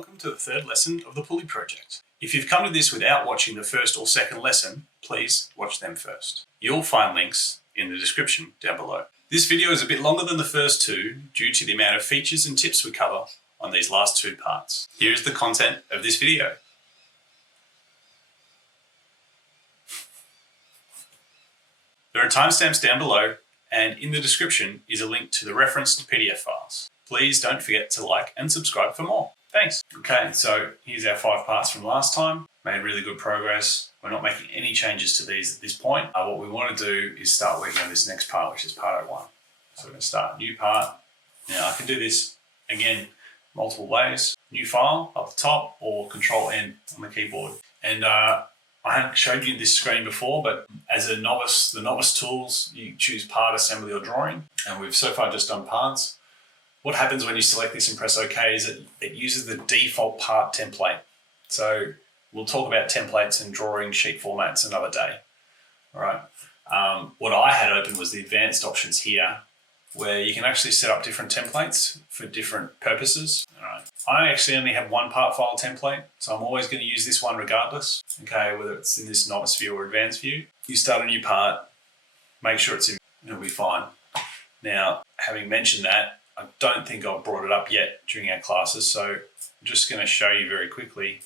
welcome to the third lesson of the Pulley Project. If you've come to this without watching the first or second lesson, please watch them first. You'll find links in the description down below. This video is a bit longer than the first two due to the amount of features and tips we cover on these last two parts. Here is the content of this video. There are timestamps down below, and in the description is a link to the referenced PDF files. Please don't forget to like and subscribe for more. Thanks. Okay, so here's our 5 parts from last time. Made really good progress. We're not making any changes to these at this point. What we want to do is start working on this next part, which is part 01. So we're going to start a new part. Now I can do this again multiple ways. New file up the top or Control-N on the keyboard. And I haven't showed you this screen before, but as a novice, the novice tools, you choose part, assembly or drawing. And we've so far just done parts. What happens when you select this and press OK is it uses the default part template. So we'll talk about templates and drawing sheet formats another day. All right. What I had open was the advanced options here, where you can actually set up different templates for different purposes. All right. I actually only have one part file template, so I'm always going to use this one regardless. Okay, whether it's in this novice view or advanced view. You start a new part, make sure it's in, it'll be fine. Now, having mentioned that, I don't think I've brought it up yet during our classes, so I'm just going to show you very quickly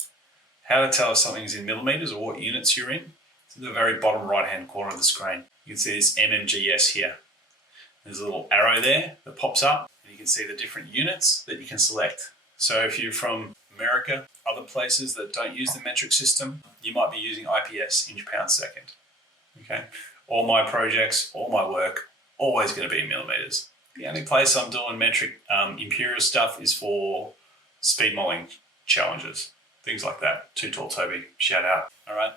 how to tell if something's in millimeters or what units you're in. It's in the very bottom right-hand corner of the screen. You can see this MMGS here. There's a little arrow there that pops up, and you can see the different units that you can select. So if you're from America, other places that don't use the metric system, you might be using IPS, inch pound second. Okay. All my projects, all my work, always going to be in millimeters. The only place I'm doing metric imperial stuff is for speed modeling challenges, things like that. Too Tall Toby, shout out. All right.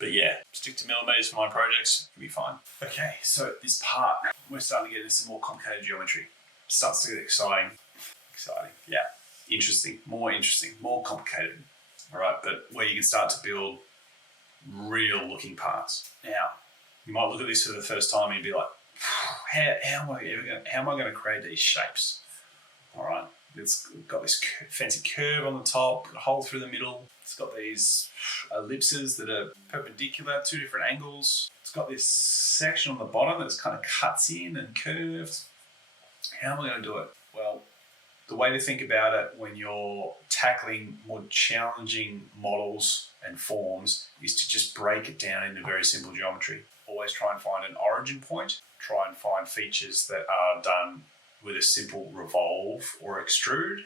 But yeah, stick to millimeters for my projects, you'll be fine. Okay, so this part, we're starting to get into some more complicated geometry. Starts to get exciting. Yeah. Interesting, more complicated. All right, but where you can start to build real looking parts. Now, you might look at this for the first time and you'd be like, how am I going to create these shapes? All right, it's got this fancy curve on the top, got a hole through the middle. It's got these ellipses that are perpendicular, 2 different angles. It's got this section on the bottom that's kind of cuts in and curved. How am I going to do it? Well, the way to think about it when you're tackling more challenging models and forms is to just break it down into very simple geometry. Always try and find an origin point. Try and find features that are done with a simple revolve or extrude,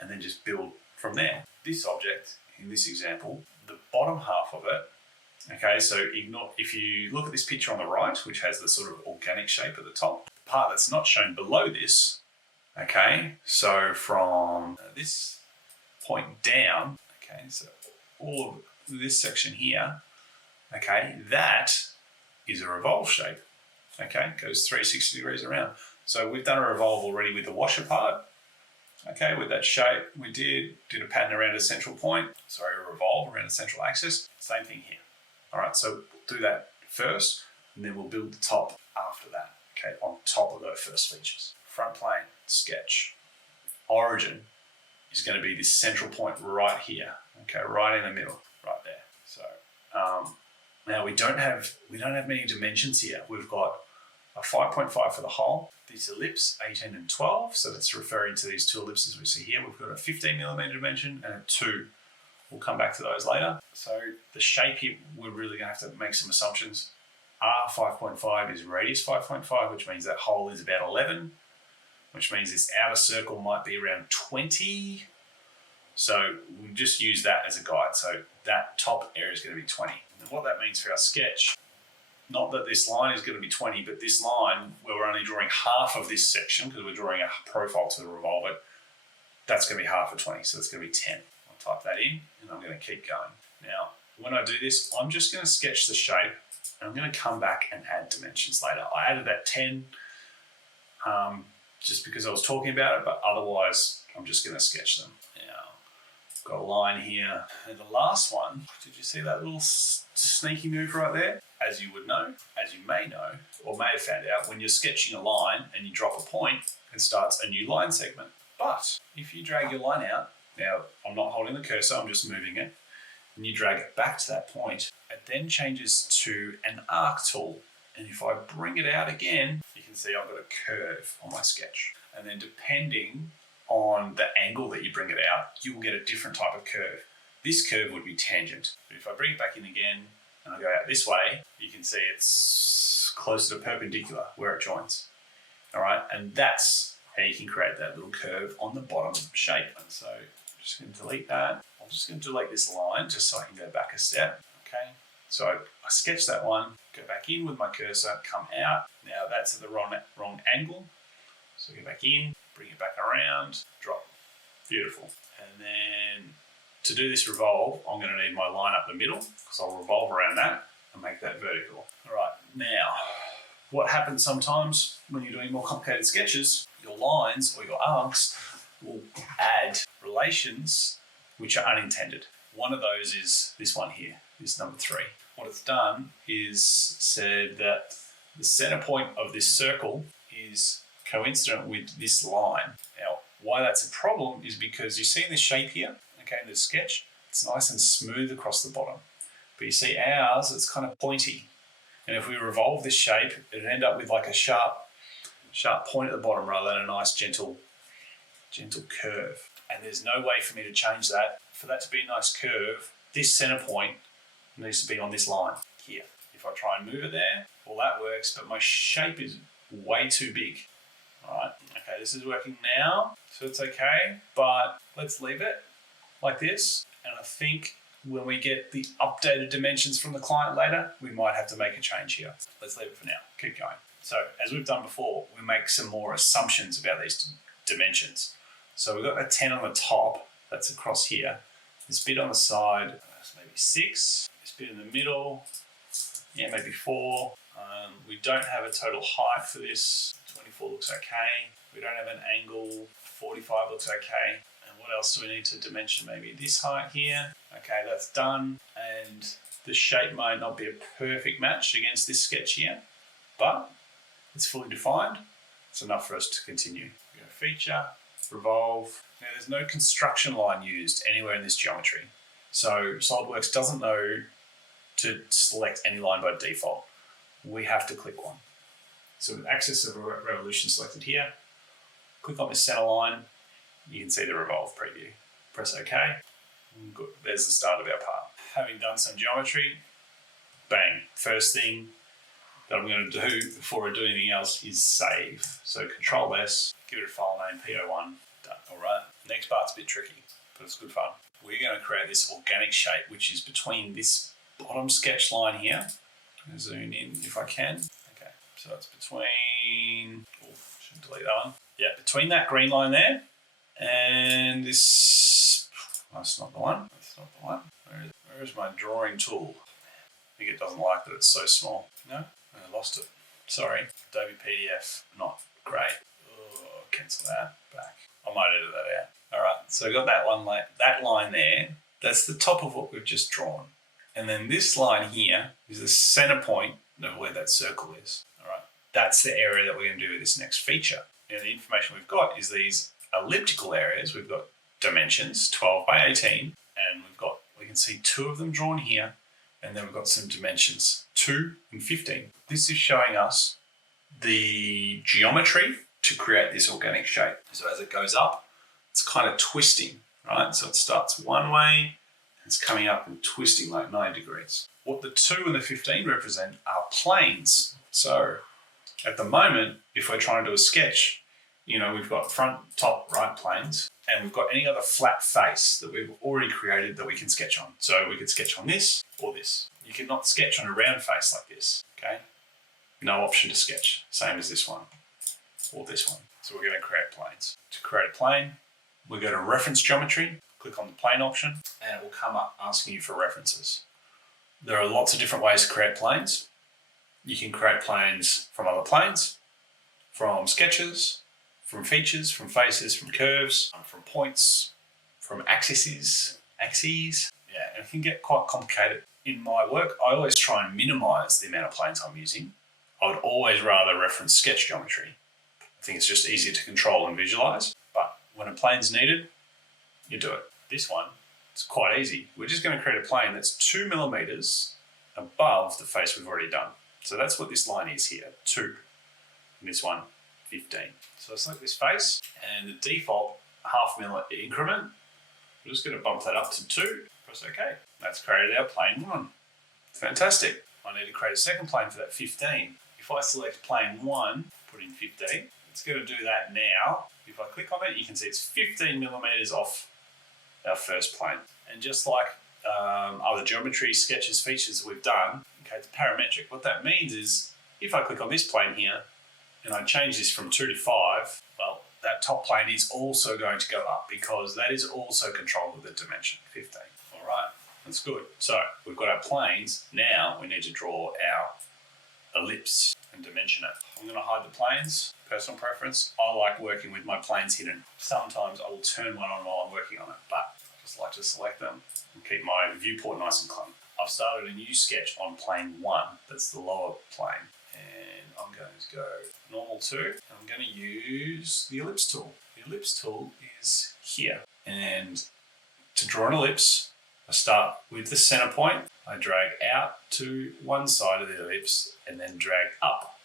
and then just build from there. This object, in this example, the bottom half of it, okay, so if you look at this picture on the right, which has the sort of organic shape at the top, the part that's not shown below this, okay, so from this point down, okay, so all of this section here, okay, that is a revolve shape. Okay, goes 360 degrees around. So we've done a revolve already with the washer part. Okay, with that shape, we did a pattern around a central point. Sorry, a revolve around a central axis. Same thing here. All right, so we'll do that first, and then we'll build the top after that. Okay, on top of those first features. Front plane, sketch. Origin is going to be this central point right here. Okay, right in the middle, right there. So now we don't have many dimensions here. We've got a 5.5 for the hole, this ellipse 18 and 12, so that's referring to these 2 ellipses we see here. We've got a 15mm dimension and a 2. We'll come back to those later. So the shape here, we're really going to have to make some assumptions. R5.5 is radius 5.5, which means that hole is about 11, which means this outer circle might be around 20. So we'll just use that as a guide. So that top area is going to be 20. And what that means for our sketch, not that this line is going to be 20, but this line, where we're only drawing half of this section, because we're drawing a profile to the revolver, that's going to be half of 20, so it's going to be 10. I'll type that in, and I'm going to keep going. Now, when I do this, I'm just going to sketch the shape, and I'm going to come back and add dimensions later. I added that 10 just because I was talking about it, but otherwise, I'm just going to sketch them. Got a line here. And the last one, did you see that little sneaky move right there? As you would know, as you may know, or may have found out, when you're sketching a line and you drop a point, it starts a new line segment. But if you drag your line out Now, I'm not holding the cursor, I'm just moving it. And you drag it back to that point. It then changes to an arc tool. And if I bring it out again, you can see I've got a curve on my sketch. And then depending on the angle that you bring it out, you will get a different type of curve. This curve would be tangent. But if I bring it back in again and I go out this way, you can see it's closer to perpendicular where it joins. All right, and that's how you can create that little curve on the bottom shape. And so I'm just going to delete that. I'm just going to delete this line just so I can go back a step. Okay, so I sketch that one, go back in with my cursor, come out. Now that's at the wrong angle. So go back in, bring it back around, drop. Beautiful. And then to do this revolve, I'm going to need my line up the middle because I'll revolve around that and make that vertical. All right, now what happens sometimes when you're doing more complicated sketches, your lines or your arcs will add relations which are unintended. One of those is this one here, this number 3. What it's done is said that the center point of this circle is coincident with this line. Now, why that's a problem is because you see in this shape here, okay, in the sketch, it's nice and smooth across the bottom. But you see ours, it's kind of pointy. And if we revolve this shape, it'd end up with like a sharp point at the bottom rather than a nice gentle curve. And there's no way for me to change that. For that to be a nice curve, this center point needs to be on this line here. If I try and move it there, well, that works, but my shape is way too big. All right, okay, this is working now, so it's okay, but let's leave it like this. And I think when we get the updated dimensions from the client later, we might have to make a change here. Let's leave it for now, keep going. So as we've done before, we make some more assumptions about these dimensions. So we've got a 10 on the top, that's across here. This bit on the side, maybe 6. This bit in the middle, yeah, maybe 4. We don't have a total height for this. 24 looks okay. We don't have an angle. 45 looks okay. And what else do we need to dimension? Maybe this height here. Okay, that's done. And the shape might not be a perfect match against this sketch here, but it's fully defined. It's enough for us to continue. We go feature, revolve. Now there's no construction line used anywhere in this geometry. So SolidWorks doesn't know to select any line by default. We have to click one. So with axis of revolution selected here, click on this center line, you can see the revolve preview. Press OK. Good. There's the start of our part. Having done some geometry, bang. First thing that I'm going to do before I do anything else is save. So Control S, give it a file name, PO1, done. All right. Next part's a bit tricky, but it's good fun. We're going to create this organic shape, which is between this bottom sketch line here. I'm going to zoom in if I can. Okay, so it's between, should delete that one. Yeah, between that green line there and this, that's not the one. That's not the one. Where is my drawing tool? I think it doesn't like that it's so small. No, I lost it. Sorry. Adobe PDF, not great. Oh, cancel that, back. I might edit that out. All right, so I got that one, that line there. That's the top of what we've just drawn. And then this line here is the center point of where that circle is. All right, that's the area that we're going to do with this next feature. Now the information we've got is these elliptical areas. We've got dimensions 12 by 18, and we can see 2 of them drawn here, and then we've got some dimensions 2 and 15. This is showing us the geometry to create this organic shape. So as it goes up, it's kind of twisting, right? So it starts one way, it's coming up and twisting like 90 degrees. What the 2 and the 15 represent are planes. So at the moment, if we're trying to do a sketch, we've got front, top, right planes, and we've got any other flat face that we've already created that we can sketch on. So we could sketch on this or this. You cannot sketch on a round face like this, okay? No option to sketch, same as this one or this one. So we're going to create planes. To create a plane, we go to reference geometry, click on the plane option, and it will come up asking you for references. There are lots of different ways to create planes. You can create planes from other planes, from sketches, from features, from faces, from curves, from points, from axes. Yeah, and it can get quite complicated. In my work, I always try and minimize the amount of planes I'm using. I would always rather reference sketch geometry. I think it's just easier to control and visualize. But when a plane's needed, you do it. This one, it's quite easy. We're just going to create a plane that's 2 millimeters above the face we've already done. So that's what this line is here, 2. And this one, 15. So select this face, and the default half-millimeter increment, we're just going to bump that up to 2. Press OK. That's created our plane 1. Fantastic. I need to create a second plane for that 15. If I select plane 1, put in 15, it's going to do that now. If I click on it, you can see it's 15 millimeters off our first plane. And just like other geometry sketches features we've done, okay, it's parametric. What that means is if I click on this plane here and I change this from 2 to 5, well, that top plane is also going to go up because that is also controlled with the dimension 15. All right, that's good. So we've got our planes. Now we need to draw our ellipse and dimension it. I'm going to hide the planes. Personal preference. I like working with my planes hidden. Sometimes I will turn one on while I'm working on it, but I just like to select them and keep my viewport nice and clean. I've started a new sketch on plane 1. That's the lower plane. And I'm going to go normal 2. And I'm going to use the ellipse tool. The ellipse tool is here. And to draw an ellipse, I start with the center point. I drag out to one side of the ellipse and then drag up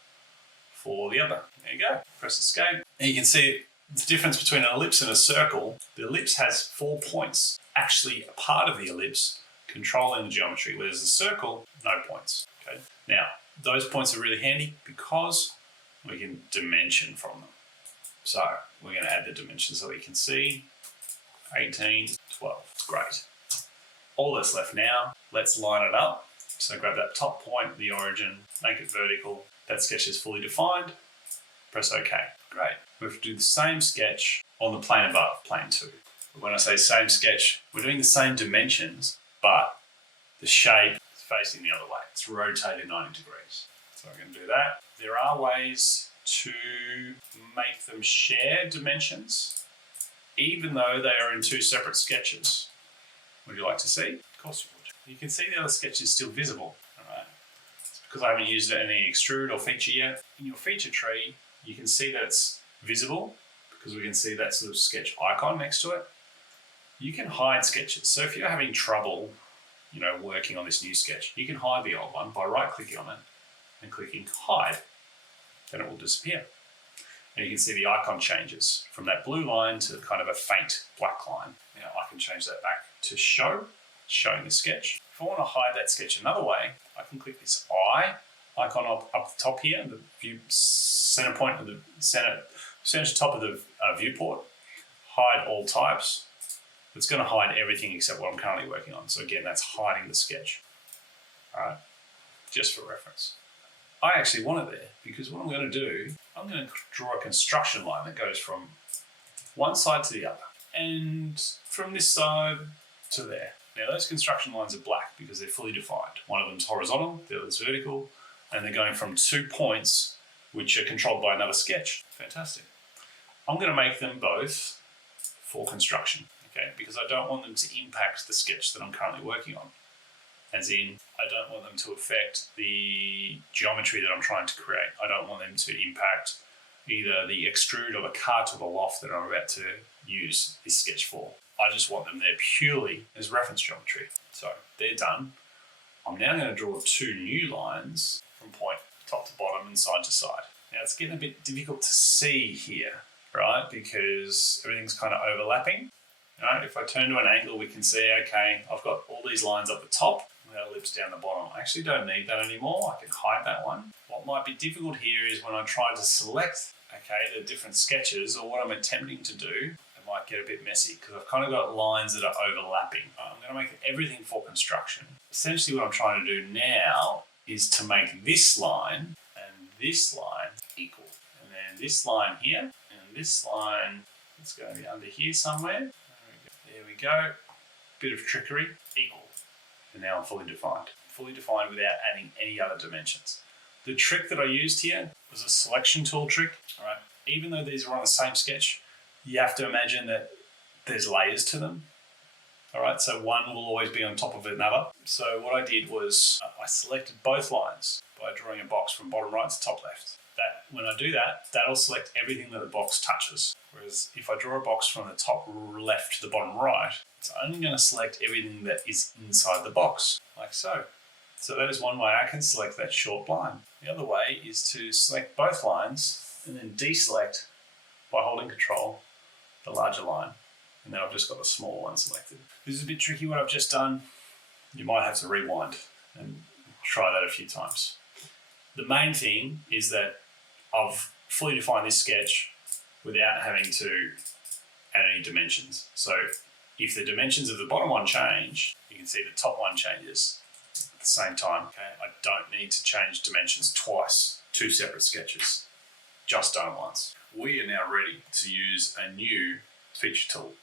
for the other. There you go. Press escape. And you can see the difference between an ellipse and a circle. The ellipse has 4 points, actually a part of the ellipse controlling the geometry, whereas the circle, no points. Okay. Now, those points are really handy because we can dimension from them. So we're going to add the dimensions so we can see 18, 12. Great. All that's left now, let's line it up. So grab that top point, the origin, make it vertical. That sketch is fully defined. Press OK. Great. We have to do the same sketch on the plane above, plane 2. But when I say same sketch, we're doing the same dimensions, but the shape is facing the other way. It's rotated 90 degrees. So we're going to do that. There are ways to make them share dimensions, even though they are in 2 separate sketches. Would you like to see? Of course you would. You can see the other sketch is still visible. All right. It's because I haven't used any extrude or feature yet. In your feature tree, you can see that it's visible because we can see that sort of sketch icon next to it. You can hide sketches. So if you're having trouble, working on this new sketch, you can hide the old one by right-clicking on it and clicking hide. Then it will disappear. And you can see the icon changes from that blue line to kind of a faint black line. Now I can change that back to showing the sketch. If I want to hide that sketch another way, I can click this eye icon up the top here, the view center point of the center top of the viewport. Hide all types. It's going to hide everything except what I'm currently working on. So again, that's hiding the sketch. All right, just for reference. I actually want it there because what I'm going to do, I'm going to draw a construction line that goes from one side to the other and from this side to there. Now those construction lines are black because they're fully defined. One of them's horizontal, the other's vertical, and they're going from 2 points which are controlled by another sketch. Fantastic. I'm going to make them both for construction, okay? Because I don't want them to impact the sketch that I'm currently working on. As in, I don't want them to affect the geometry that I'm trying to create. I don't want them to impact either the extrude or the cut or the loft that I'm about to use this sketch for. I just want them there purely as reference geometry. So they're done. I'm now going to draw 2 new lines from point top to bottom and side to side. Now it's getting a bit difficult to see here, right? Because everything's kind of overlapping. Right? If I turn to an angle, we can see, okay, I've got all these lines up the top, and ellipse down the bottom. I actually don't need that anymore. I can hide that one. What might be difficult here is when I try to select, okay, the different sketches or what I'm attempting to do, it might get a bit messy because I've kind of got lines that are overlapping. I'm going to make everything for construction. Essentially what I'm trying to do now is to make this line and this line equal. And then this line here and this line, it's going to be under here somewhere. There we go. Bit of trickery, equal. And now I'm fully defined. Fully defined without adding any other dimensions. The trick that I used here was a selection tool trick. All right. Even though these are on the same sketch, you have to imagine that there's layers to them. All right, so one will always be on top of another. So what I did was I selected both lines by drawing a box from bottom right to top left. That when I do that, that'll select everything that the box touches. Whereas if I draw a box from the top left to the bottom right, it's only going to select everything that is inside the box, like so. So that is one way I can select that short line. The other way is to select both lines and then deselect by holding Control the larger line. And then I've just got the smaller one selected. This is a bit tricky what I've just done. You might have to rewind and try that a few times. The main thing is that I've fully defined this sketch without having to add any dimensions. So if the dimensions of the bottom one change, you can see the top one changes at the same time. Okay, I don't need to change dimensions twice, two separate sketches, just done once. We are now ready to use a new feature tool.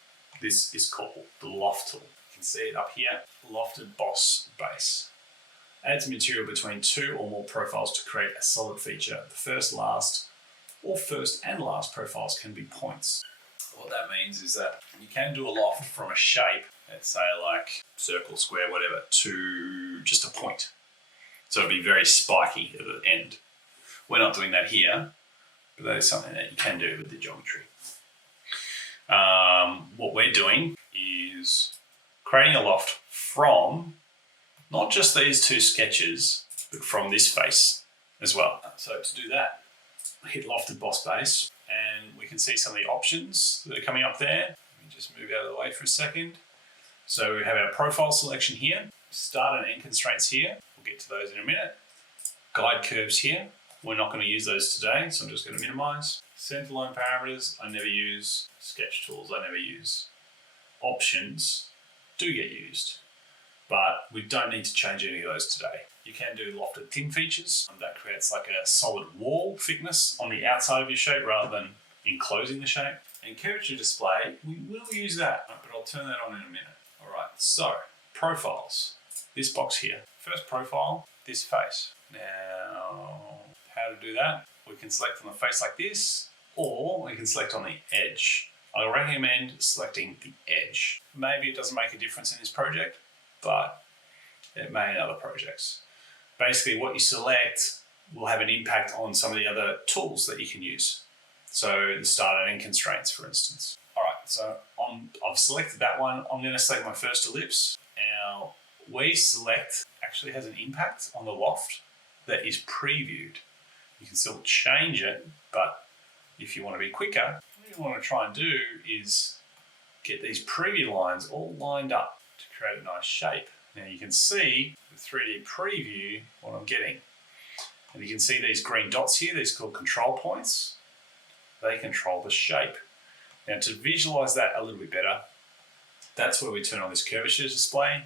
This is called the Loft tool. You can see it up here, Lofted Boss Base. Adds material between two or more profiles to create a solid feature. The first, last, or first and last profiles can be points. What that means is that you can do a loft from a shape, let's say like circle, square, whatever, to just a point. So it'll be very spiky at the end. We're not doing that here, but that is something that you can do with the geometry. What we're doing is creating a loft from not just these two sketches, but from this face as well. So to do that, hit Lofted Boss Base, and we can see some of the options that are coming up there. Let me just move out of the way for a second. So we have our profile selection here, start and end constraints here. We'll get to those in a minute. Guide curves here. We're not going to use those today, so I'm just going to minimize. Centerline parameters, I never use. Sketch tools, I never use. Options do get used, but we don't need to change any of those today. You can do lofted thin features. That creates like a solid wall thickness on the outside of your shape rather than enclosing the shape. And curvature display, we will use that, but I'll turn that on in a minute. All right, so profiles. This box here. First profile, this face. Now, how to do that? We can select on the face like this, or we can select on the edge. I recommend selecting the edge. Maybe it doesn't make a difference in this project, but it may in other projects. Basically, what you select will have an impact on some of the other tools that you can use. So the start and end constraints, for instance. All right, so I've selected that one. I'm going to select my first ellipse. Now, we select actually has an impact on the loft that is previewed. You can still change it, but if you want to be quicker, what you want to try and do is get these preview lines all lined up to create a nice shape. Now you can see the 3D preview what I'm getting. And you can see these green dots here, these are called control points. They control the shape. Now to visualize that a little bit better, that's where we turn on this curvature display.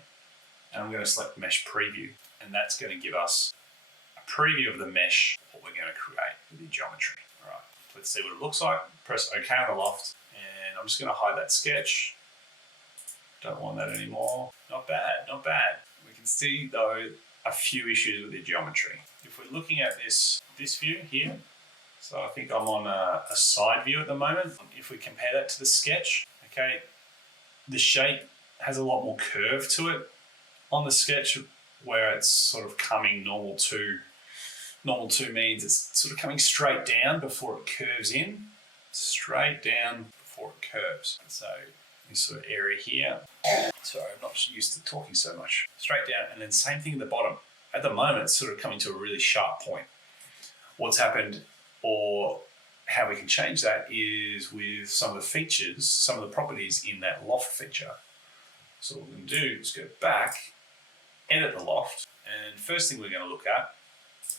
And I'm going to select mesh preview. And that's going to give us a preview of the mesh, what we're going to create with the geometry. All right, let's see what it looks like. Press OK on the loft. And I'm just going to hide that sketch. Don't want that anymore. Not bad, not bad. We can see though a few issues with the geometry. If we're looking at this view here, so I think I'm on a side view at the moment. If we compare that to the sketch, okay, the shape has a lot more curve to it on the sketch where it's sort of coming normal two. Normal two means it's sort of coming straight down before it curves in. Straight down before it curves. So this sort of area here. Sorry, I'm not used to talking so much. Straight down, and then same thing at the bottom. At the moment, it's sort of coming to a really sharp point. What's happened, or how we can change that, is with some of the features, some of the properties in that loft feature. So what we're going to do is go back, edit the loft, and first thing we're going to look at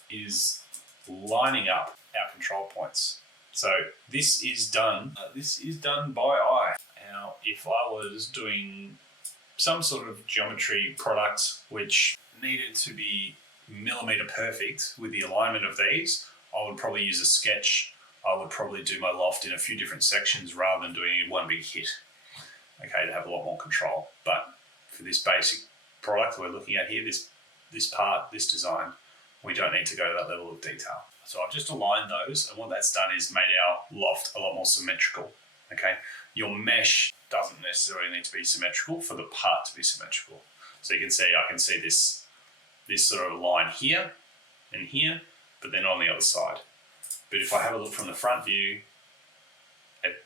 is lining up our control points. So this is done. This is done by eye. Now, if I was doing some sort of geometry product which needed to be millimeter perfect with the alignment of these, I would probably use a sketch. I would probably do my loft in a few different sections rather than doing it in one big hit. Okay, to have a lot more control. But for this basic product we're looking at here, this part, this design, we don't need to go to that level of detail. So I've just aligned those, and what that's done is made our loft a lot more symmetrical. Okay, your mesh doesn't necessarily need to be symmetrical for the part to be symmetrical. So you can see, I can see this sort of line here and here, but then on the other side. But if I have a look from the front view,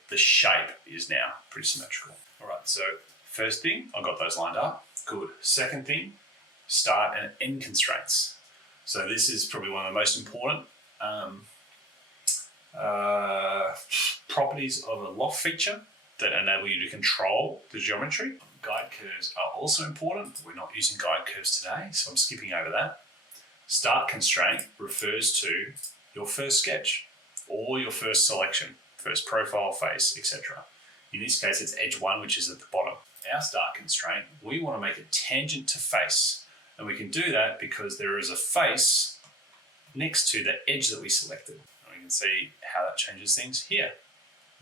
the shape is now pretty symmetrical. All right, so first thing, I got those lined up. Good. Second thing, start and end constraints. So this is probably one of the most important properties of a loft feature that enable you to control the geometry. Guide curves are also important. We're not using guide curves today, so I'm skipping over that. Start constraint refers to your first sketch or your first selection, first profile, face, etc. In this case, it's edge 1, which is at the bottom. Our start constraint, we want to make it tangent to face. And we can do that because there is a face next to the edge that we selected. And we can see how that changes things here.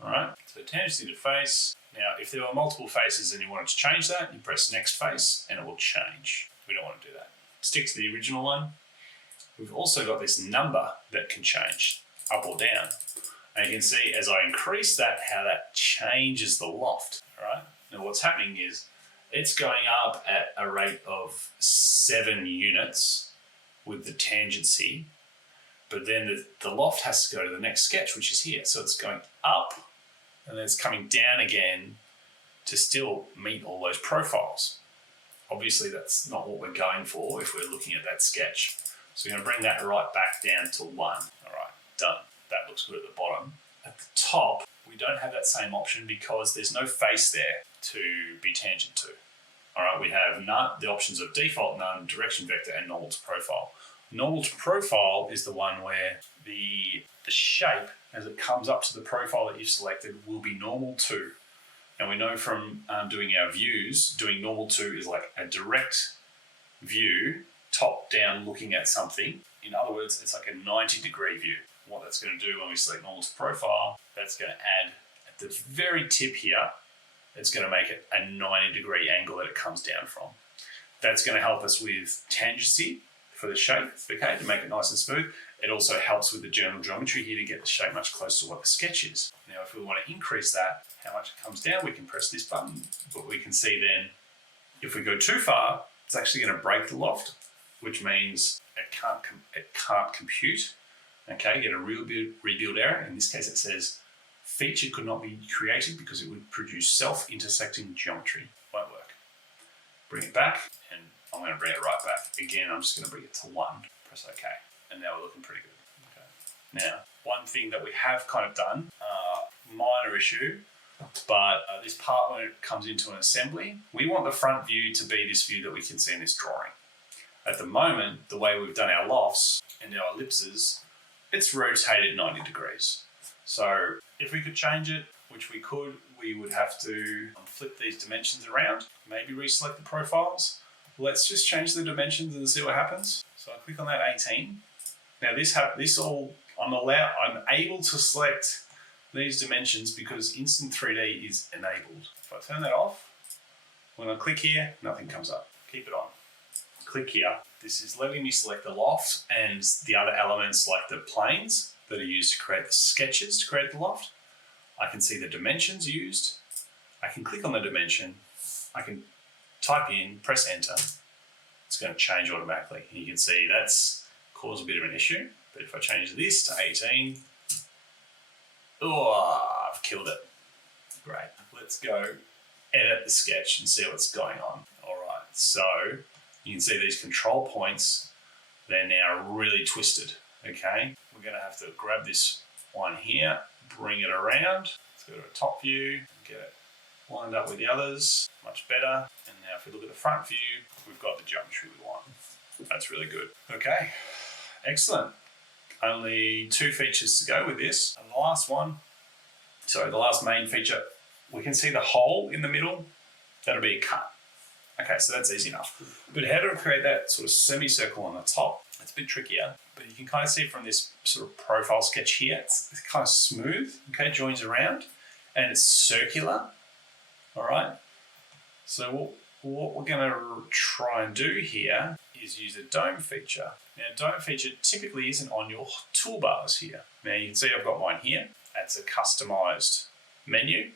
All right, so tangency to face. Now, if there were multiple faces and you wanted to change that, you press next face and it will change. We don't want to do that. Stick to the original one. We've also got this number that can change up or down. And you can see as I increase that, how that changes the loft. All right, now what's happening is it's going up at a rate of 7 units with the tangency, but then the loft has to go to the next sketch, which is here. So it's going up and then it's coming down again to still meet all those profiles. Obviously, that's not what we're going for if we're looking at that sketch. So we're going to bring that right back down to 1. All right, done. That looks good at the bottom. At the top, we don't have that same option because there's no face there to be tangent to. All right, we have none, the options of default, none, direction vector, and normal to profile. Normal to profile is the one where the shape, as it comes up to the profile that you've selected, will be normal to. And we know from doing our views, doing normal to is like a direct view, top down, looking at something. In other words, it's like a 90-degree view. What that's going to do when we select normal to profile, that's going to add at the very tip here, it's going to make it a 90-degree angle that it comes down from. That's going to help us with tangency for the shape, okay, to make it nice and smooth. It also helps with the general geometry here to get the shape much closer to what the sketch is. Now, if we want to increase that, how much it comes down, we can press this button. But we can see then, if we go too far, it's actually going to break the loft, which means it can't compute. Okay, get a rebuild error. In this case, it says feature could not be created because it would produce self-intersecting geometry. Won't work. Bring it back, and I'm going to bring it right back. Again, I'm just going to bring it to 1. Press OK, and now we're looking pretty good. Okay. Now, one thing that we have kind of done, minor issue, but this part when it comes into an assembly, we want the front view to be this view that we can see in this drawing. At the moment, the way we've done our lofts and our ellipses, it's rotated 90 degrees. So if we could change it, which we could, we would have to flip these dimensions around, maybe reselect the profiles. Let's just change the dimensions and see what happens. So I click on that 18. Now I'm able to select these dimensions because Instant 3D is enabled. If I turn that off, when I click here, nothing comes up. Keep it on. Click here. This is letting me select the loft and the other elements like the planes that are used to create the sketches to create the loft. I can see the dimensions used. I can click on the dimension. I can type in, press enter. It's going to change automatically. And you can see that's caused a bit of an issue. But if I change this to 18, oh, I've killed it. Great. Let's go edit the sketch and see what's going on. All right, so you can see these control points, they're now really twisted, okay? We're going to have to grab this one here, bring it around. Let's go to a top view, get it lined up with the others, much better. And now if we look at the front view, we've got the geometry we want. That's really good. Okay, excellent. Only 2 features to go with this. And the last main feature, we can see the hole in the middle. That'll be a cut. Okay, so that's easy enough. But how to create that sort of semicircle on the top, it's a bit trickier. But you can kind of see from this sort of profile sketch here, it's kind of smooth, okay, joins around, and it's circular, all right? So what we're gonna try and do here is use a dome feature. Now, dome feature typically isn't on your toolbars here. Now, you can see I've got mine here. That's a customized menu.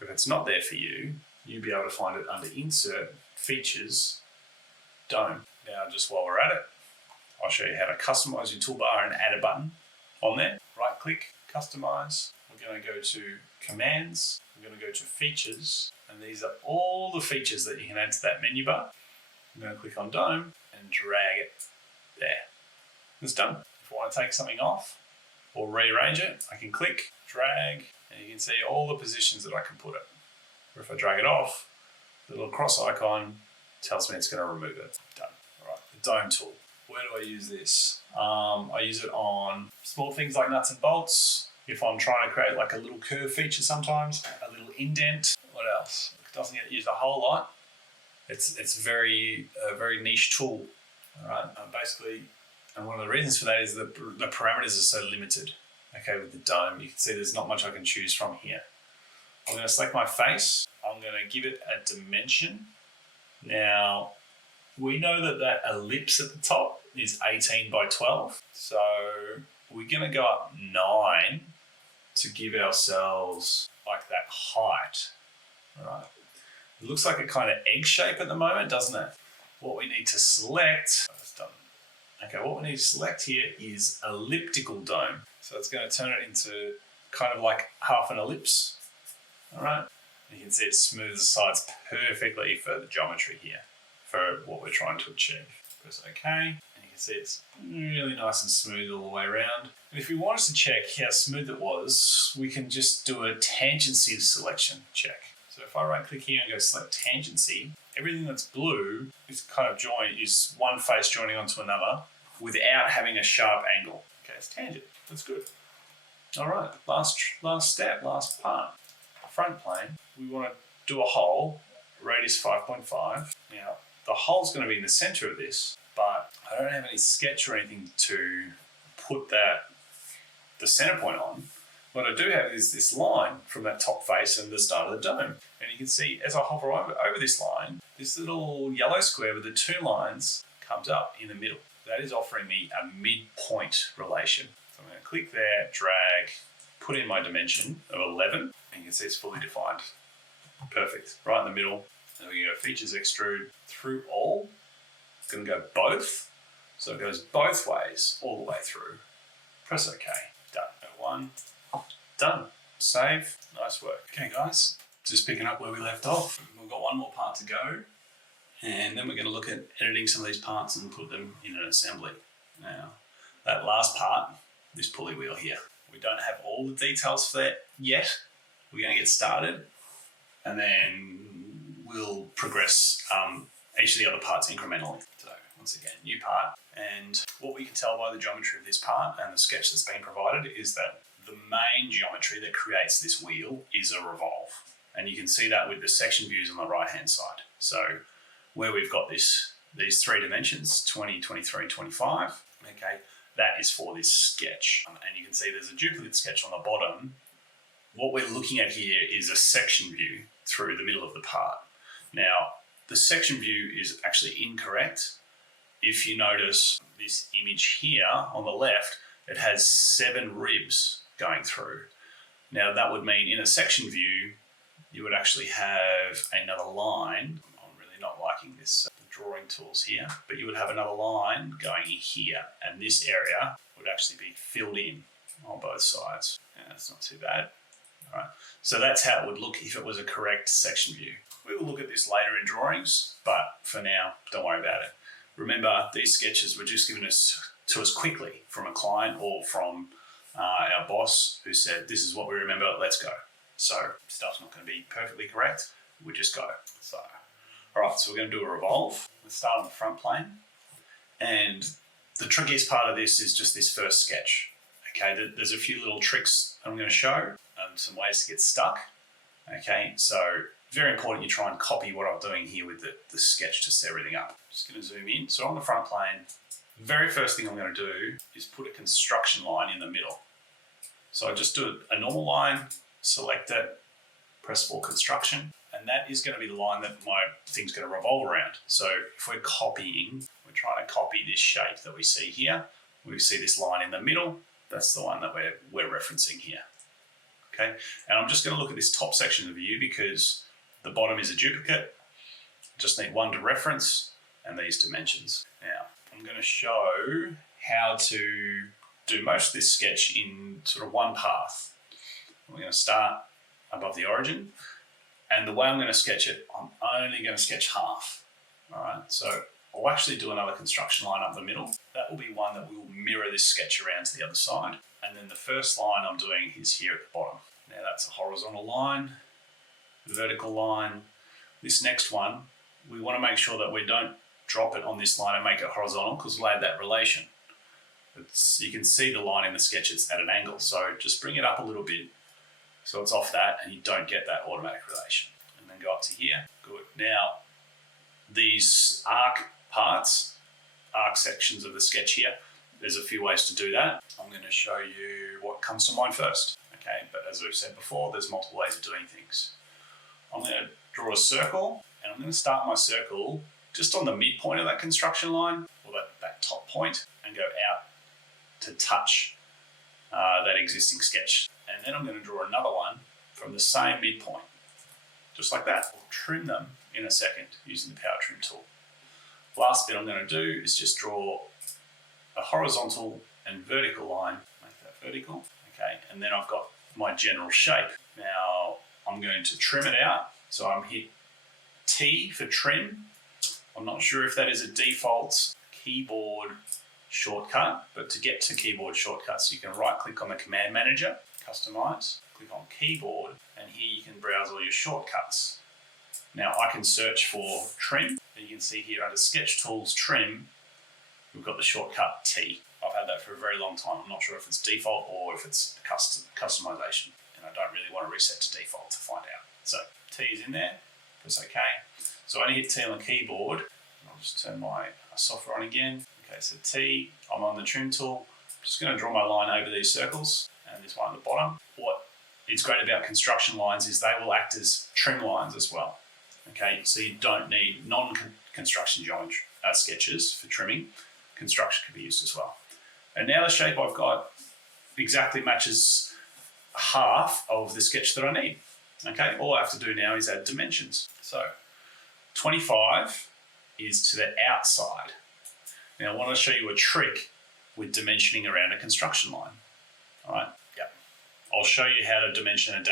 If it's not there for you, you'll be able to find it under Insert, Features, Dome. Now, just while we're at it, I'll show you how to customize your toolbar and add a button on there. Right click, customize. We're going to go to commands. We're going to go to features. And these are all the features that you can add to that menu bar. I'm going to click on dome and drag it there. It's done. If I want to take something off or rearrange it, I can click, drag, and you can see all the positions that I can put it. Or if I drag it off, the little cross icon tells me it's going to remove it. Done. All right, the dome tool. Where do I use this? I use it on small things like nuts and bolts. If I'm trying to create like a little curve feature sometimes, a little indent. What else? It doesn't get used a whole lot. It's a very niche tool. All right, basically, and one of the reasons for that is the parameters are so limited. Okay, with the dome, you can see there's not much I can choose from here. I'm going to select my face. I'm going to give it a dimension. Now, we know that ellipse at the top is 18 by 12. So we're going to go up 9 to give ourselves like that height. All right. It looks like a kind of egg shape at the moment, doesn't it? What we need to select, okay, what we need to select here is elliptical dome. So it's going to turn it into kind of like half an ellipse. All right. You can see it smooths the sides perfectly for the geometry here, for what we're trying to achieve. Press OK, and you can see it's really nice and smooth all the way around. And if we wanted to check how smooth it was, we can just do a tangency selection check. So if I right click here and go select tangency, everything that's blue is kind of is one face joining onto another without having a sharp angle. Okay, it's tangent. That's good. All right, last step, last part. Front plane, we want to do a hole, radius 5.5. Now, the hole's going to be in the center of this, but I don't have any sketch or anything to put the center point on. What I do have is this line from that top face and the start of the dome. And you can see as I hover over this line, this little yellow square with the two lines comes up in the middle. That is offering me a midpoint relation. So I'm going to click there, drag, put in my dimension of 11, and you can see it's fully defined. Perfect, right in the middle. Then we go features extrude through all. It's going to go both. So it goes both ways, all the way through. Press OK, done. One, done. Save, nice work. Okay guys, just picking up where we left off. We've got one more part to go. And then we're going to look at editing some of these parts and put them in an assembly. Now, that last part, this pulley wheel here. We don't have all the details for that yet. We're going to get started and then we'll progress each of the other parts incrementally. So once again, new part. And what we can tell by the geometry of this part and the sketch that's been provided is that the main geometry that creates this wheel is a revolve. And you can see that with the section views on the right-hand side. So where we've got these three dimensions, 20, 23, 25, okay, that is for this sketch. And you can see there's a duplicate sketch on the bottom. What we're looking at here is a section view through the middle of the part. Now, the section view is actually incorrect. If you notice this image here on the left, it has 7 ribs going through. Now, that would mean in a section view, you would actually have another line. I'm really not liking this drawing tools here, but you would have another line going here, and this area would actually be filled in on both sides. Yeah, that's not too bad. All right, so that's how it would look if it was a correct section view. We will look at this later in drawings, but for now, don't worry about it. Remember, these sketches were just given to us quickly from a client or from our boss who said, this is what we remember, let's go. So stuff's not going to be perfectly correct, we just go. So, all right, so we're going to do a revolve. Let's start on the front plane. And the trickiest part of this is just this first sketch. Okay, there's a few little tricks I'm going to show and some ways to get stuck. Okay, so very important you try and copy what I'm doing here with the sketch to set everything up. Just going to zoom in. So on the front plane, the very first thing I'm going to do is put a construction line in the middle. So I just do a normal line, select it, press for construction, and that is going to be the line that my thing's going to revolve around. So if we're copying, we're trying to copy this shape that we see here. We see this line in the middle. That's the one that we're referencing here. Okay, and I'm just going to look at this top section of the view because the bottom is a duplicate. Just need one to reference and these dimensions. Now, I'm going to show how to do most of this sketch in sort of one path. We're going to start above the origin, and the way I'm going to sketch it, I'm only going to sketch half. All right, so I'll actually do another construction line up the middle. That will be one that will mirror this sketch around to the other side. And then the first line I'm doing is here at the bottom. Now that's a horizontal line, vertical line. This next one, we want to make sure that we don't drop it on this line and make it horizontal, because we'll add that relation. You can see the line in the sketch, it's at an angle. So just bring it up a little bit so it's off that and you don't get that automatic relation. And then go up to here. Good. Now, these arc parts, arc sections of the sketch here, there's a few ways to do that. I'm going to show you what comes to mind first. Okay, but as we've said before, there's multiple ways of doing things. I'm going to draw a circle, and I'm going to start my circle just on the midpoint of that construction line, or that top point, and go out to touch that existing sketch. And then I'm going to draw another one from the same midpoint, just like that. I'll trim them in a second using the power trim tool. Last bit I'm going to do is just draw a horizontal and vertical line, make that vertical, okay, and then I've got my general shape. Now I'm going to trim it out, so I'm hit T for trim. I'm not sure if that is a default keyboard shortcut, but to get to keyboard shortcuts, you can right click on the command manager, customize, click on keyboard, and here you can browse all your shortcuts. Now I can search for trim, and you can see here under sketch tools trim, we've got the shortcut T. I've had that for a very long time. I'm not sure if it's default or if it's customization, and I don't really want to reset to default to find out. So T is in there, press OK. So I only hit T on the keyboard, and I'll just turn my software on again. Okay, so T, I'm on the trim tool. I'm just going to draw my line over these circles, and this one at the bottom. What is great about construction lines is they will act as trim lines as well. Okay, so you don't need non-construction geometry sketches for trimming. Construction can be used as well. And now the shape I've got exactly matches half of the sketch that I need. Okay, all I have to do now is add dimensions. So 25 is to the outside. Now I want to show you a trick with dimensioning around a construction line. All right, yep. I'll show you how to dimension a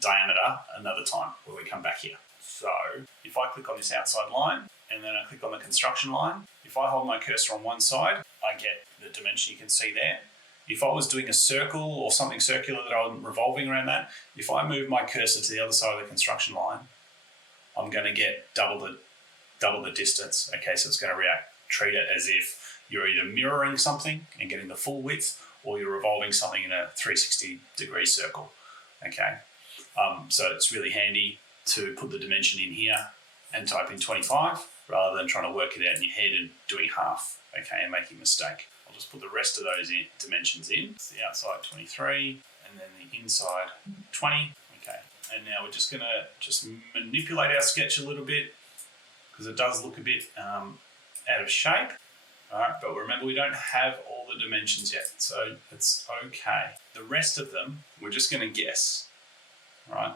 diameter another time when we come back here. So if I click on this outside line and then I click on the construction line, if I hold my cursor on one side, I get the dimension you can see there. If I was doing a circle or something circular that I'm revolving around that, if I move my cursor to the other side of the construction line, I'm going to get double the distance. Okay, so it's going to treat it as if you're either mirroring something and getting the full width, or you're revolving something in a 360-degree circle. Okay, so it's really handy to put the dimension in here and type in 25 rather than trying to work it out in your head and doing half, okay, and making a mistake. I'll just put the rest of those dimensions in. It's the outside 23 and then the inside 20. Okay, and now we're just going to manipulate our sketch a little bit because it does look a bit out of shape. All right, but remember we don't have all the dimensions yet, so it's okay. The rest of them, we're just going to guess, all right?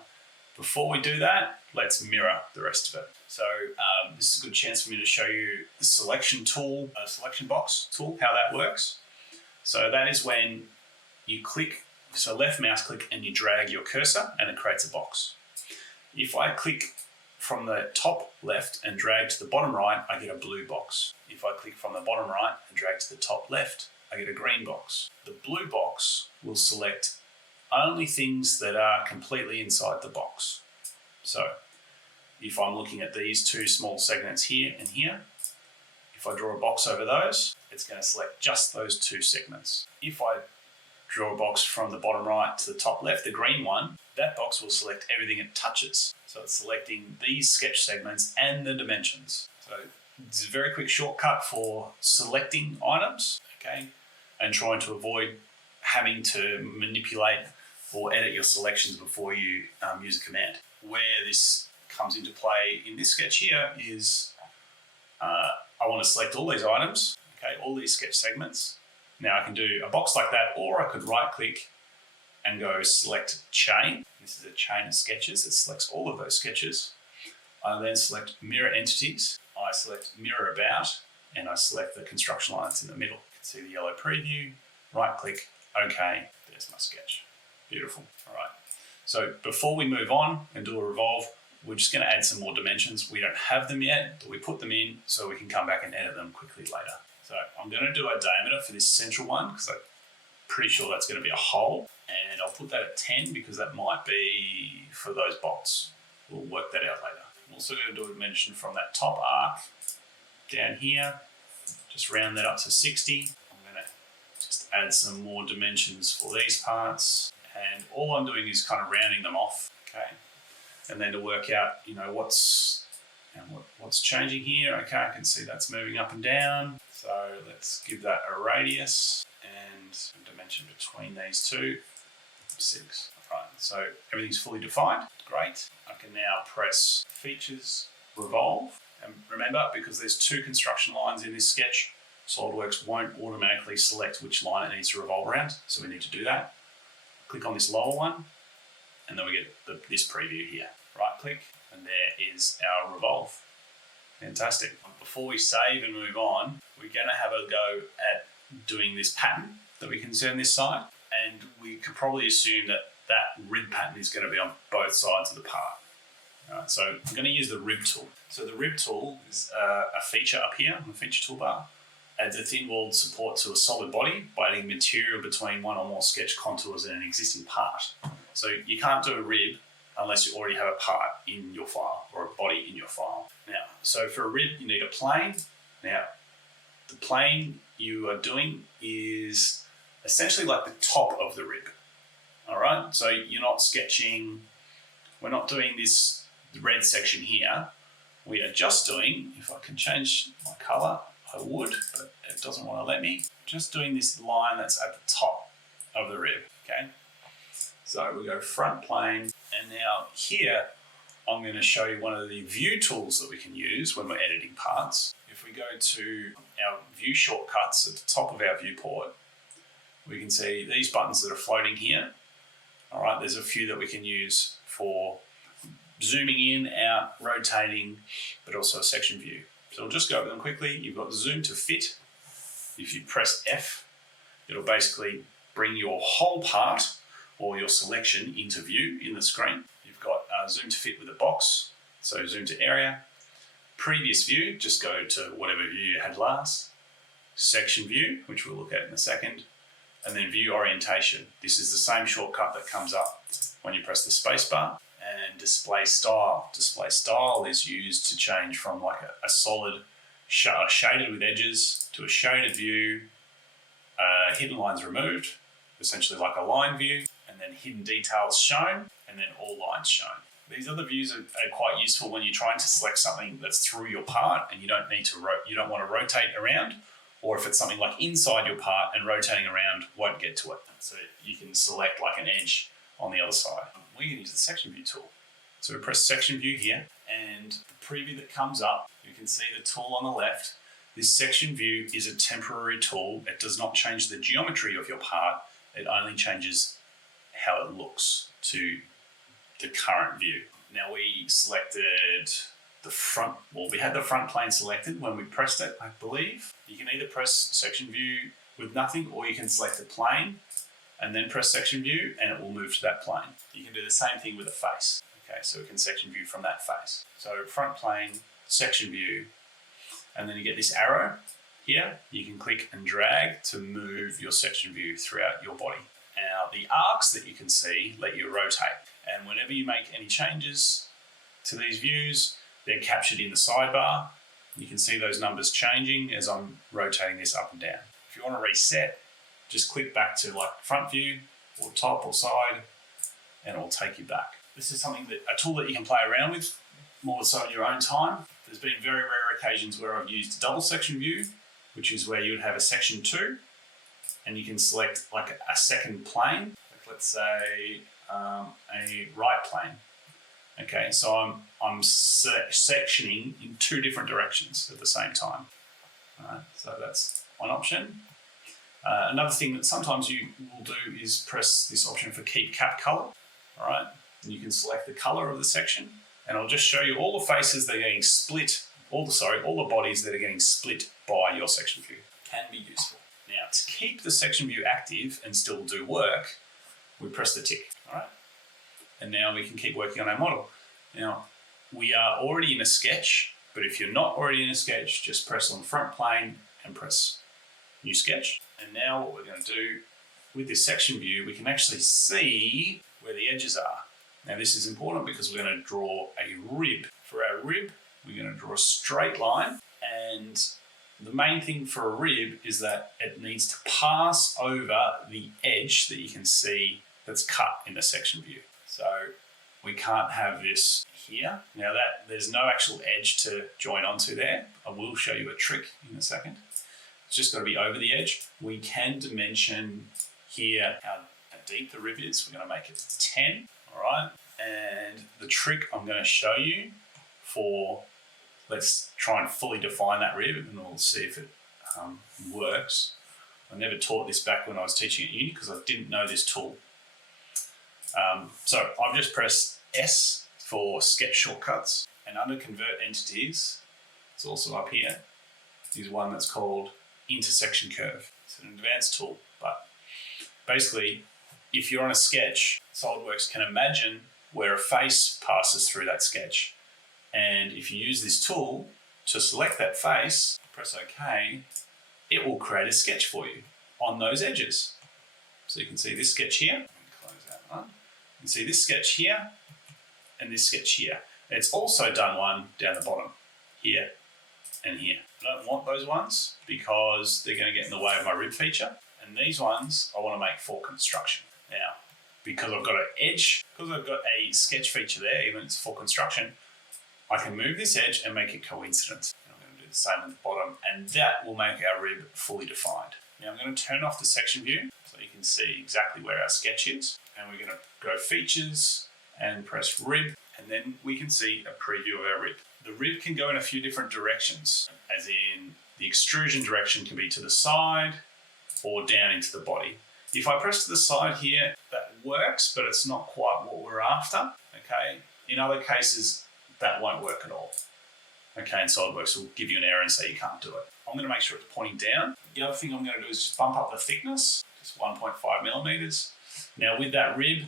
Before we do that, let's mirror the rest of it. So this is a good chance for me to show you the selection tool, selection box tool, how that works. So that is when you click, so left mouse click and you drag your cursor and it creates a box. If I click from the top left and drag to the bottom right, I get a blue box. If I click from the bottom right and drag to the top left, I get a green box. The blue box will select only things that are completely inside the box. So if I'm looking at these two small segments here and here, if I draw a box over those, it's going to select just those two segments. If I draw a box from the bottom right to the top left, the green one, that box will select everything it touches. So it's selecting these sketch segments and the dimensions. So it's a very quick shortcut for selecting items, okay, and trying to avoid having to manipulate or edit your selections before you use a command. Where this comes into play in this sketch here is I want to select all these items, okay, all these sketch segments. Now I can do a box like that, or I could right click and go select chain. This is a chain of sketches. It selects all of those sketches. I then select mirror entities. I select mirror about, and I select the construction lines in the middle. You can see the yellow preview right click, okay, there's my sketch. Beautiful. All right. So before we move on and do a revolve, we're just going to add some more dimensions. We don't have them yet, but we put them in so we can come back and edit them quickly later. So I'm going to do a diameter for this central one because I'm pretty sure that's going to be a hole. And I'll put that at 10 because that might be for those bolts. We'll work that out later. I'm also going to do a dimension from that top arc down here. Just round that up to 60. I'm going to just add some more dimensions for these parts. And all I'm doing is kind of rounding them off. Okay. And then to work out, what's changing here. Okay, I can see that's moving up and down. So let's give that a radius and a dimension between these two, 6. Right, so everything's fully defined. Great. I can now press Features, Revolve. And remember, because there's 2 construction lines in this sketch, SolidWorks won't automatically select which line it needs to revolve around. So we need to do that. Click on this lower one. And then we get this preview here. Right click, and there is our revolve. Fantastic. Before we save and move on, we're going to have a go at doing this pattern that we can see on this side. And we could probably assume that that rib pattern is going to be on both sides of the part. Right, so I'm going to use the rib tool. So the rib tool is a feature up here on the feature toolbar. Adds a thin-walled support to a solid body by adding material between one or more sketch contours in an existing part. So you can't do a rib unless you already have a part in your file or a body in your file. Now, so for a rib, you need a plane. Now, the plane you are doing is essentially like the top of the rib. All right, so you're not sketching, we're not doing this red section here. We are just doing, if I can change my color, I would, but it doesn't want to let me. Just doing this line that's at the top of the rib, okay? So we go front plane, and now here, I'm going to show you one of the view tools that we can use when we're editing parts. If we go to our view shortcuts at the top of our viewport, we can see these buttons that are floating here. All right, there's a few that we can use for zooming in, out, rotating, but also a section view. So we'll just go over them quickly. You've got zoom to fit. If you press F, it'll basically bring your whole part or your selection into view in the screen. You've got zoom to fit with a box, so zoom to area. Previous view, just go to whatever view you had last. Section view, which we'll look at in a second. And then view orientation. This is the same shortcut that comes up when you press the space bar. And display style. Display style is used to change from like a solid shaded with edges to a shaded view, hidden lines removed, essentially like a line view, and then hidden details shown, and then all lines shown. These other views are quite useful when you're trying to select something that's through your part and you don't want to rotate around, or if it's something like inside your part and rotating around won't get to it. So you can select like an edge on the other side. We can use the section view tool. So we press section view here, and the preview that comes up, you can see the tool on the left. This section view is a temporary tool. It does not change the geometry of your part. It only changes how it looks to the current view. Now we selected the front, well, we had the front plane selected when we pressed it, I believe. You can either press section view with nothing, or you can select a plane and then press section view and it will move to that plane. You can do the same thing with a face. Okay, so we can section view from that face. So front plane, section view, and then you get this arrow here. You can click and drag to move your section view throughout your body. Now the arcs that you can see let you rotate. And whenever you make any changes to these views, they're captured in the sidebar. You can see those numbers changing as I'm rotating this up and down. If you want to reset, just click back to like front view or top or side, and it will take you back. This is a tool that you can play around with more so in your own time. There's been very rare occasions where I've used double section view, which is where you would have a section 2, and you can select like a second plane, like let's say a right plane. Okay, so I'm sectioning in 2 different directions at the same time. All right, so that's one option. Another thing that sometimes you will do is press this option for keep cap color. All right, and you can select the color of the section, and I'll just show you all the faces that are getting split, all the bodies that are getting split by your section view. Can be useful. Now, Now, to keep the section view active and still do work, we press the tick, all right? And now we can keep working on our model. Now, we are already in a sketch, but if you're not already in a sketch, just press on front plane and press new sketch. And now what we're going to do with this section view, we can actually see where the edges are. Now this is important because we're going to draw a rib. For our rib, we're going to draw a straight line, and the main thing for a rib is that it needs to pass over the edge that you can see that's cut in the section view. So we can't have this here. Now that there's no actual edge to join onto there. I will show you a trick in a second. It's just got to be over the edge. We can dimension here how deep the rib is. We're going to make it 10, all right? And the trick I'm going to show you for, let's try and fully define that rib and we'll see if it works. I never taught this back when I was teaching at uni because I didn't know this tool. So I've just pressed S for sketch shortcuts, and under convert entities, it's also up here, is one that's called intersection curve. It's an advanced tool, but basically if you're on a sketch, SolidWorks can imagine where a face passes through that sketch. And if you use this tool to select that face, press OK, it will create a sketch for you on those edges. So you can see this sketch here. Close that one. You can see this sketch here and this sketch here. It's also done one down the bottom here and here. I don't want those ones because they're going to get in the way of my rib feature. And these ones I want to make for construction. Now, because I've got an edge, because I've got a sketch feature there, even if it's for construction, I can move this edge and make it coincident. And I'm going to do the same at the bottom, and that will make our rib fully defined. Now I'm going to turn off the section view so you can see exactly where our sketch is. And we're going to go features and press rib, and then we can see a preview of our rib. The rib can go in a few different directions, as in the extrusion direction can be to the side or down into the body. If I press to the side here, that works, but it's not quite what we're after, okay? In other cases, that won't work at all. Okay, and SolidWorks will give you an error and say you can't do it. I'm going to make sure it's pointing down. The other thing I'm going to do is just bump up the thickness, just 1.5 millimeters. Now with that rib,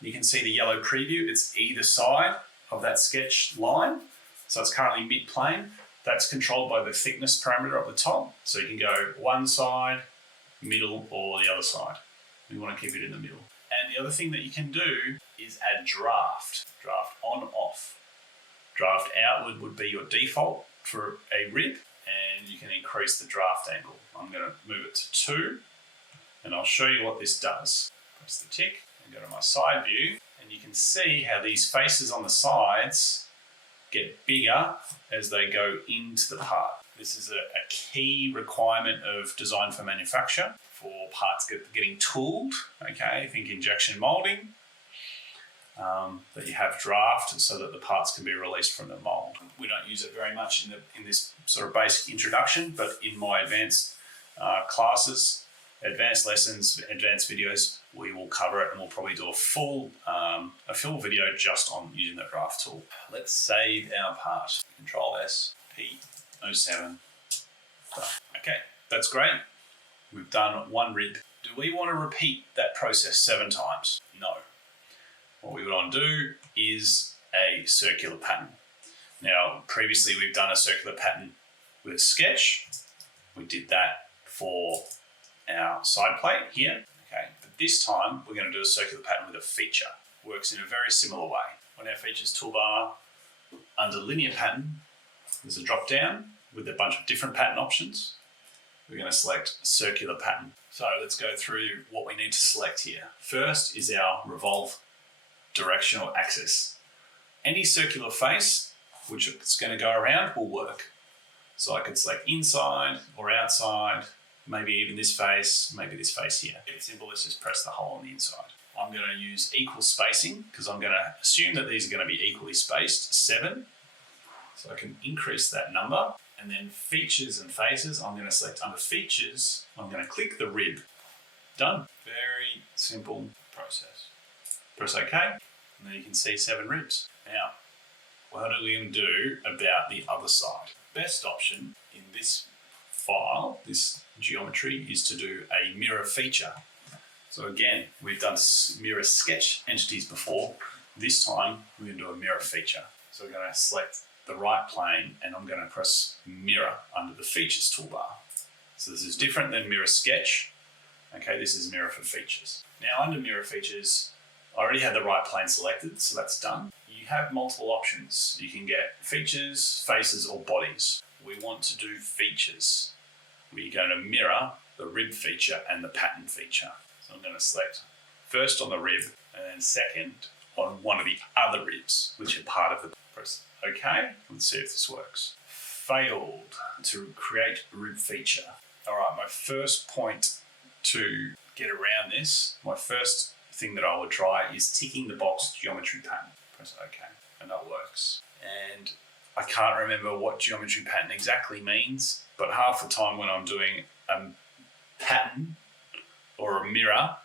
you can see the yellow preview. It's either side of that sketch line. So it's currently mid-plane. That's controlled by the thickness parameter up the top. So you can go one side, middle, or the other side. We want to keep it in the middle. And the other thing that you can do is add draft. Draft on, off. Draft outward would be your default for a rib, and you can increase the draft angle. I'm going to move it to 2, and I'll show you what this does. Press the tick and go to my side view, and you can see how these faces on the sides get bigger as they go into the part. This is a key requirement of design for manufacture for parts getting tooled, okay? Think injection molding, that you have draft so that the parts can be released from the mold. We don't use it very much in this sort of basic introduction, but in my advanced classes, advanced lessons, advanced videos, we will cover it, and we'll probably do a full video just on using the draft tool. Let's save our part. Control S, P07. Okay, that's great. We've done one rib. Do we want to repeat that process 7 times? No. What we want to do is a circular pattern. Now, previously we've done a circular pattern with a sketch. We did that for our side plate here. Okay, but this time we're going to do a circular pattern with a feature. Works in a very similar way. On our features toolbar, under linear pattern, there's a drop down with a bunch of different pattern options. We're going to select circular pattern. So let's go through what we need to select here. First is our revolve directional axis. Any circular face which it's going to go around will work. So I could select inside or outside, maybe even this face, maybe this face here. It's simple, let's just press the hole on the inside. I'm going to use equal spacing because I'm going to assume that these are going to be equally spaced, 7. So I can increase that number. And then features and faces, I'm going to select under features, I'm going to click the rib. Done. Very simple process. Press OK, and then you can see 7 ribs. Now, what are we going to do about the other side? Best option in this file, this geometry, is to do a mirror feature. So again, we've done mirror sketch entities before. This time, we're going to do a mirror feature. So we're going to select the right plane and I'm going to press mirror under the features toolbar. So this is different than mirror sketch. Okay, this is mirror for features. Now under mirror features, I already had the right plane selected, so that's done. You have multiple options. You can get features, faces, or bodies. We want to do features. We're going to mirror the rib feature and the pattern feature. So I'm going to select first on the rib and then second on one of the other ribs, which are part of the process. Okay, let's see if this works. Failed to create rib feature. All right, my first point to get around this, my first thing that I would try is ticking the box geometry pattern. Press OK, and that works. And I can't remember what geometry pattern exactly means, but half the time when I'm doing a pattern or a mirror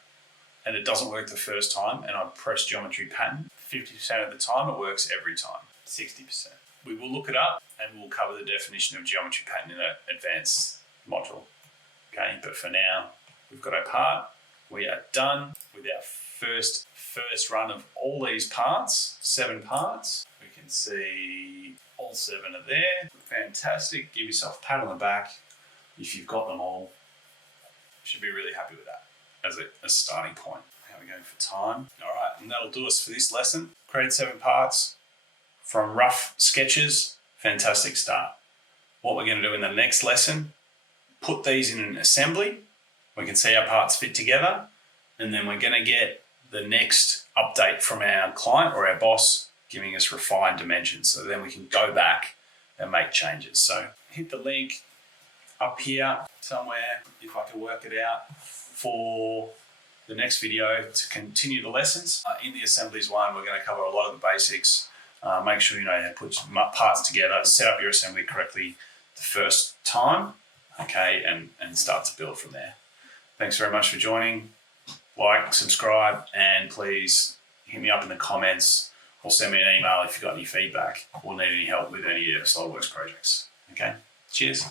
and it doesn't work the first time and I press geometry pattern, 50% of the time it works every time, 60%. We will look it up and we'll cover the definition of geometry pattern in an advanced module. Okay, but for now, we've got our part. We are done with our first run of all these parts, 7 parts. We can see all 7 are there. Fantastic. Give yourself a pat on the back if you've got them all. You should be really happy with that as a starting point. How are we going for time? All right, and that'll do us for this lesson. Created 7 parts from rough sketches. Fantastic start. What we're going to do in the next lesson, put these in an assembly. We can see our parts fit together, and then we're going to get the next update from our client or our boss giving us refined dimensions. So then we can go back and make changes. So hit the link up here somewhere, if I can work it out, for the next video to continue the lessons. In the assemblies one, we're going to cover a lot of the basics. Make sure you know how to put parts together, set up your assembly correctly the first time, okay, and start to build from there. Thanks very much for joining. Like, subscribe, and please hit me up in the comments or send me an email if you've got any feedback or need any help with any of your SolidWorks projects. Okay, cheers.